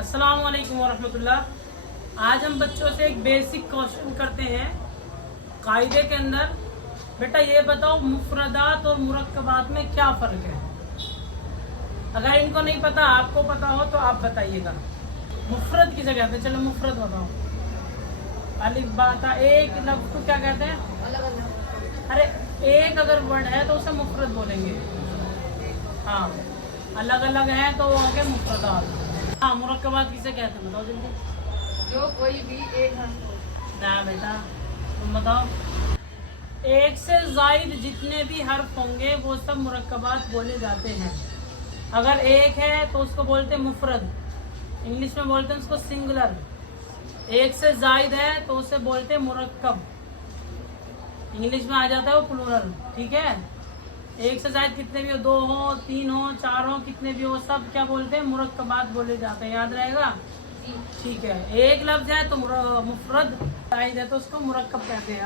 अस्सलाम वालेकुम वरहमतुल्लाह। आज हम बच्चों से एक बेसिक क्वेश्चन करते हैं कायदे के अंदर। बेटा ये बताओ मुफरदात और मुरक्कबात में क्या फ़र्क है। अगर इनको नहीं पता, आपको पता हो तो आप बताइएगा। मुफरद किसे कहते हैं? चलो मुफरद बताओ। अलिफ बा ता, एक लफ्ज़ को क्या कहते हैं? अलग अलग। अरे एक अगर वर्ड है तो उसे मुफरद बोलेंगे। हाँ, अलग अलग है तो वो हो गए मुफरदात। हाँ, मुरक्कबात किसे कहते हैं बताओ जल्दी। जो कोई भी एक हर्फ हो। ना बेटा तुम बताओ। एक से जायद जितने भी हर्फ होंगे वो सब मुरक्कबात बोले जाते हैं। अगर एक है तो उसको बोलते हैं मुफरद, इंग्लिश में बोलते हैं उसको सिंगुलर। एक से जायद है तो उसे बोलते हैं मुरक्कब, इंग्लिश में आ जाता है वो प्लूरल। ठीक है, एक से जायद कितने भी हो, 2 हो, 3 हो, 4 हो, कितने भी हो, सब क्या बोलते हैं? मुरक्कबात बोले जाते हैं। याद रहेगा? ठीक है, एक लफ्ज है तो मुफरद, जायद है तो उसको मुरक्कब कहते हैं।